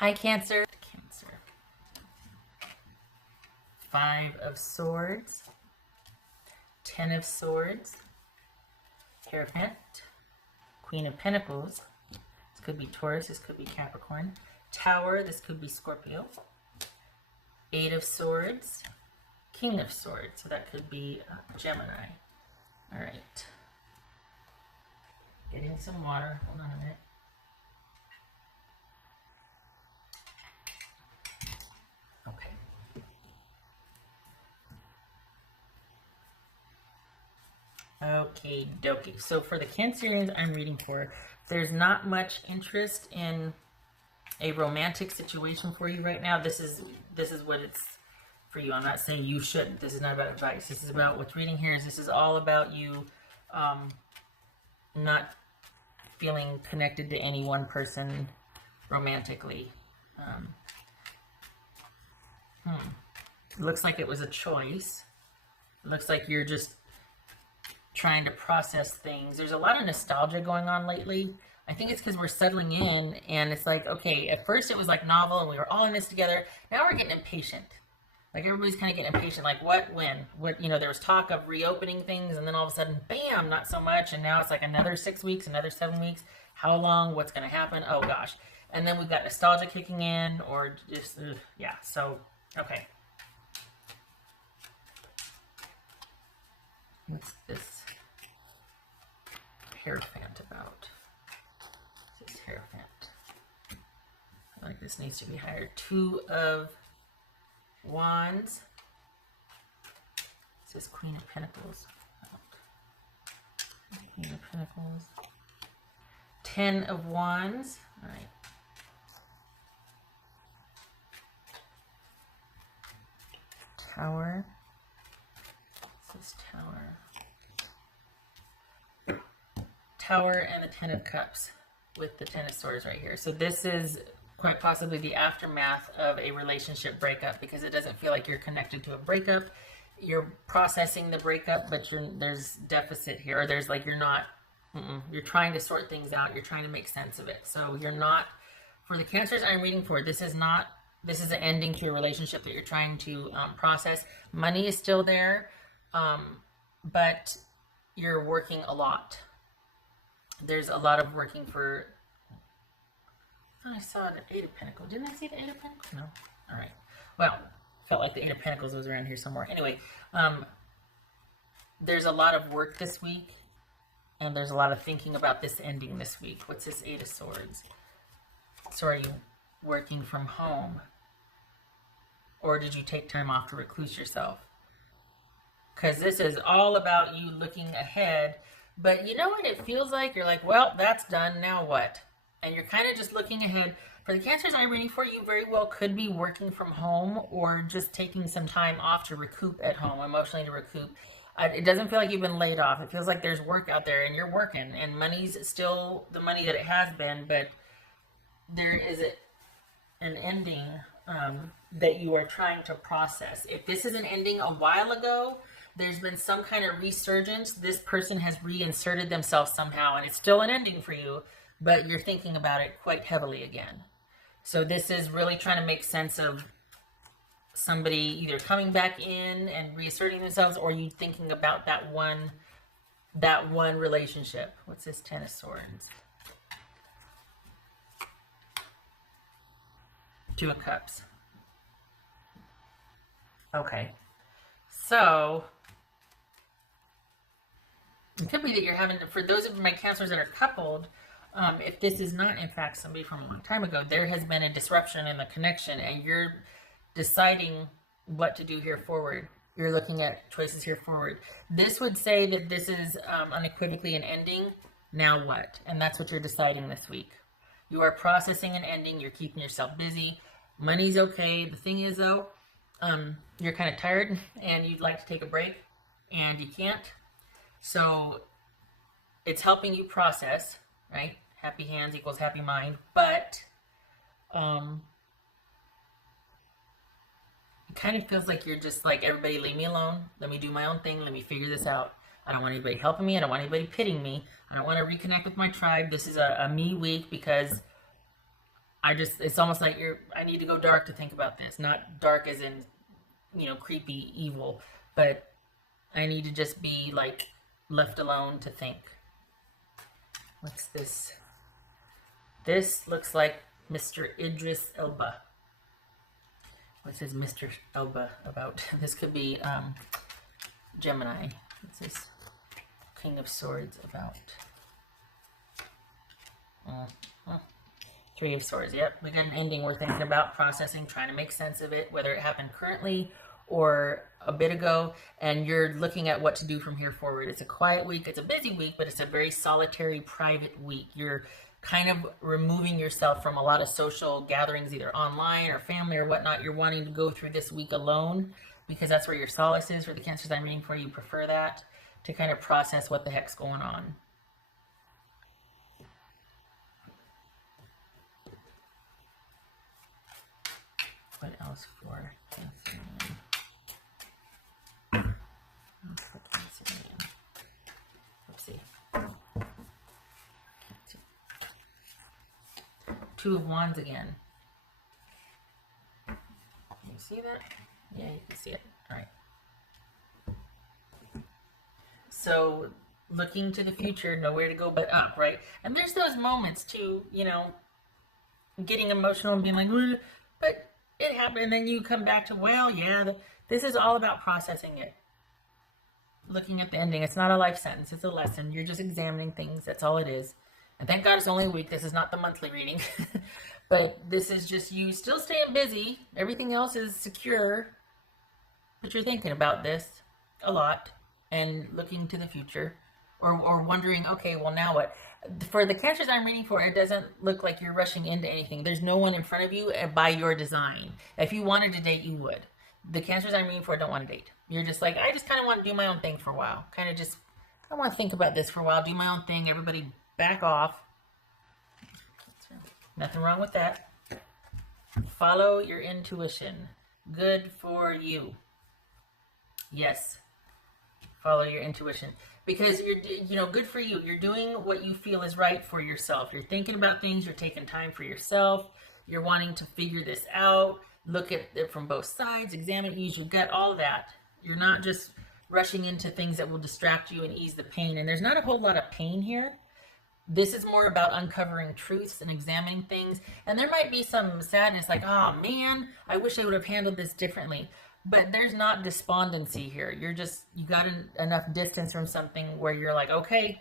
Hi, Cancer. Cancer. 5 of Swords. 10 of Swords. Hierophant. Queen of Pentacles. This could be Taurus. This could be Capricorn. Tower. This could be Scorpio. 8 of Swords. King of Swords. So that could be Gemini. All right. Getting some water. Hold on a minute. Okay, dokie. So for the Cancerians I'm reading for, there's not much interest in a romantic situation for you right now. This is what it's for you. I'm not saying you shouldn't. This is not about advice. This is about what's reading here. This is all about you not feeling connected to any one person romantically. It looks like it was a choice. It looks like you're just trying to process things. There's a lot of nostalgia going on lately. I think it's because we're settling in, and it's like, okay, at first it was like novel and we were all in this together. Now we're getting impatient. Like everybody's kind of getting impatient. Like what, when, what, you know, there was talk of reopening things, and then all of a sudden, bam, not so much. And now it's like another 6 weeks, another 7 weeks. How long? What's going to happen? Oh gosh. And then we've got nostalgia kicking in, or just, yeah. So, okay. What's this Hierophant about? What's this Hierophant? I feel like this needs to be higher. 2 of Wands. This is Queen of Pentacles. Queen of Pentacles. 10 of Wands. All right. Tower. This is Tower. Tower and the 10 of Cups with the 10 of Swords right here. So this is quite possibly the aftermath of a relationship breakup, because it doesn't feel like you're connected to a breakup. You're processing the breakup, but there's deficit here, or there's like you're not, you're trying to sort things out. You're trying to make sense of it. So you're not, for the Cancers I'm reading for, this is an ending to your relationship that you're trying to process. Money is still there, but you're working a lot. There's a lot of working for, I saw the 8 of Pentacles. Didn't I see the 8 of Pentacles? No. All right. Well, felt like the 8 of Pentacles was around here somewhere. Anyway, there's a lot of work this week, and there's a lot of thinking about this ending this week. What's this 8 of Swords? So are you working from home? Or did you take time off to recluse yourself? Because this is all about you looking ahead. But you know what it feels like? You're like, well, that's done. Now what? And you're kind of just looking ahead. For the Cancers I'm reading for, you very well could be working from home, or just taking some time off to recoup at home, emotionally to recoup. It doesn't feel like you've been laid off. It feels like there's work out there and you're working, and money's still the money that it has been, but there is an ending that you are trying to process. If this is an ending a while ago, there's been some kind of resurgence. This person has reinserted themselves somehow, and it's still an ending for you, but you're thinking about it quite heavily again. So this is really trying to make sense of somebody either coming back in and reasserting themselves, or you thinking about that one relationship. What's this 10 of Swords? 2 of Cups. Okay. So it could be that you're having to, for those of my Cancers that are coupled, if this is not in fact somebody from a long time ago, there has been a disruption in the connection, and you're deciding what to do here forward. You're looking at choices here forward. This would say that this is unequivocally an ending. Now what? And that's what you're deciding this week. You are processing an ending. You're keeping yourself busy. Money's okay. The thing is, though, you're kind of tired and you'd like to take a break and you can't. So it's helping you process, right? Happy hands equals happy mind. But it kind of feels like you're just like, everybody leave me alone. Let me do my own thing. Let me figure this out. I don't want anybody helping me. I don't want anybody pitying me. I don't want to reconnect with my tribe. This is a me week, because it's almost like I need to go dark to think about this. Not dark as in, creepy, evil, but I need to just be like left alone to think. What's this? This looks like Mr. Idris Elba. What says Mr. Elba about? This could be Gemini. What's this? King of Swords about? Three of Swords. Yep, we got an ending we're thinking about, processing, trying to make sense of it, whether it happened currently or a bit ago, and you're looking at what to do from here forward. It's a quiet week. It's a busy week, but it's a very solitary, private week. You're kind of removing yourself from a lot of social gatherings, either online or family or whatnot. You're wanting to go through this week alone because that's where your solace is. For the Cancers I'm reading for, you prefer that to kind of process what the heck's going on. What else for Cancerian? Oopsie. Two of Wands again. Can you see that? Yeah, you can see it. All right. So, looking to the future, nowhere to go but up, right? And there's those moments too, getting emotional and being like, but it happened, and then you come back to, well, yeah, this is all about processing it. Looking at the ending. It's not a life sentence. It's a lesson. You're just examining things. That's all it is. And thank God it's only a week. This is not the monthly reading. But this is just you still staying busy. Everything else is secure. But you're thinking about this a lot and looking to the future. Or wondering, okay, well, now what? For the Cancers I'm reading for, it doesn't look like you're rushing into anything. There's no one in front of you by your design. If you wanted to date, you would. The Cancers I'm reading for don't want to date. You're just like, I just kind of want to do my own thing for a while. I want to think about this for a while, do my own thing. Everybody back off. Nothing wrong with that. Follow your intuition. Good for you. Yes. Follow your intuition. Because good for you. You're doing what you feel is right for yourself. You're thinking about things. You're taking time for yourself. You're wanting to figure this out. Look at it from both sides. Examine, use your gut, all of that. You're not just rushing into things that will distract you and ease the pain. And there's not a whole lot of pain here. This is more about uncovering truths and examining things. And there might be some sadness like, oh man, I wish I would have handled this differently. But there's not despondency here. You got enough distance from something where you're like, okay,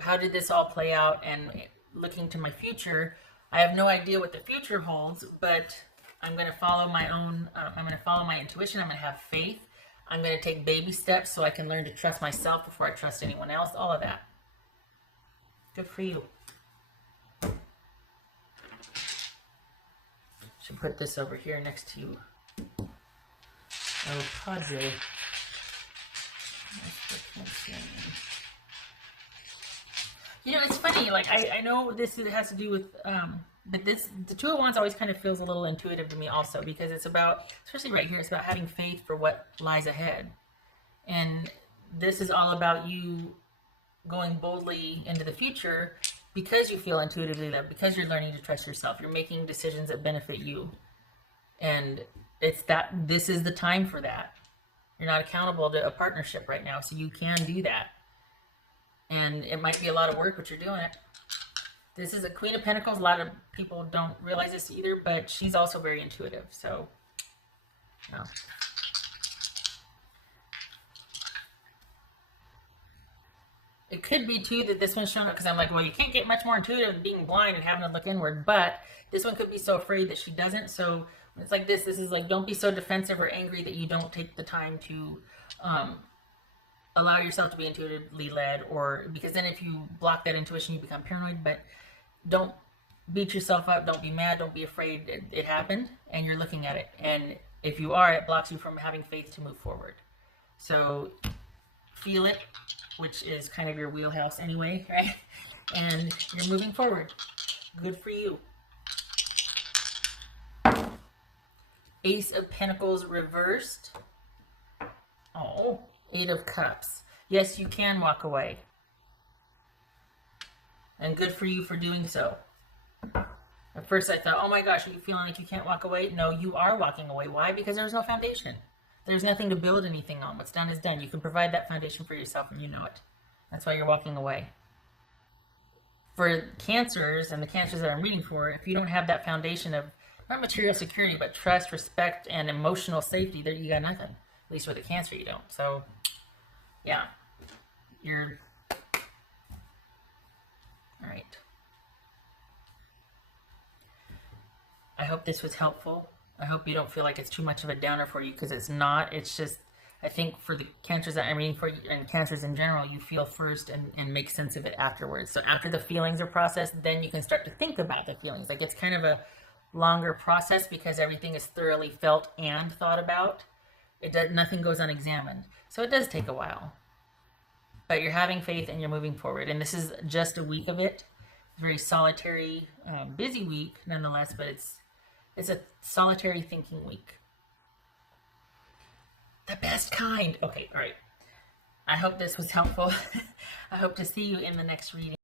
how did this all play out? And looking to my future, I have no idea what the future holds, but I'm going to follow my own, I'm going to follow my intuition. I'm going to have faith. I'm going to take baby steps so I can learn to trust myself before I trust anyone else. All of that. Good for you. Should put this over here next to you. Oh, Padre. It's funny, like, I know this has to do with, but the Two of Wands always kind of feels a little intuitive to me also, because it's about, especially right here, it's about having faith for what lies ahead. And this is all about you going boldly into the future because you feel intuitively that, because you're learning to trust yourself, you're making decisions that benefit you. And it's that this is the time for that. You're not accountable to a partnership right now, so you can do that. And it might be a lot of work, but you're doing it. This is a Queen of Pentacles. A lot of people don't realize this either, but she's also very intuitive. So, no. It could be, too, that this one's showing up because I'm like, well, you can't get much more intuitive than being blind and having to look inward. But this one could be so afraid that she doesn't. So when it's like this is like, don't be so defensive or angry that you don't take the time to allow yourself to be intuitively led. Or because then if you block that intuition, you become paranoid. But don't beat yourself up. Don't be mad. Don't be afraid. It happened and you're looking at it. And if you are, it blocks you from having faith to move forward. So feel it, which is kind of your wheelhouse anyway, right? And you're moving forward. Good for you. Ace of Pentacles reversed. Oh, Eight of Cups. Yes, you can walk away. And good for you for doing so. At first I thought, oh my gosh, are you feeling like you can't walk away? No, you are walking away. Why? Because there's no foundation. There's nothing to build anything on. What's done is done. You can provide that foundation for yourself and you know it. That's why you're walking away. For cancers and the cancers that I'm reading for, if you don't have that foundation of not material security, but trust, respect, and emotional safety, there you got nothing. At least with a cancer, you don't. So, yeah, you're all right. I hope this was helpful. I hope you don't feel like it's too much of a downer for you, because it's not. It's just, I think for the cancers that I'm reading for, and cancers in general, you feel first and make sense of it afterwards. So after the feelings are processed, then you can start to think about the feelings. Like, it's kind of a longer process because everything is thoroughly felt and thought about. Nothing goes unexamined. So it does take a while. But you're having faith and you're moving forward. And this is just a week of it. Very solitary, busy week nonetheless, but it's a solitary thinking week. The best kind. Okay, all right. I hope this was helpful. I hope to see you in the next reading.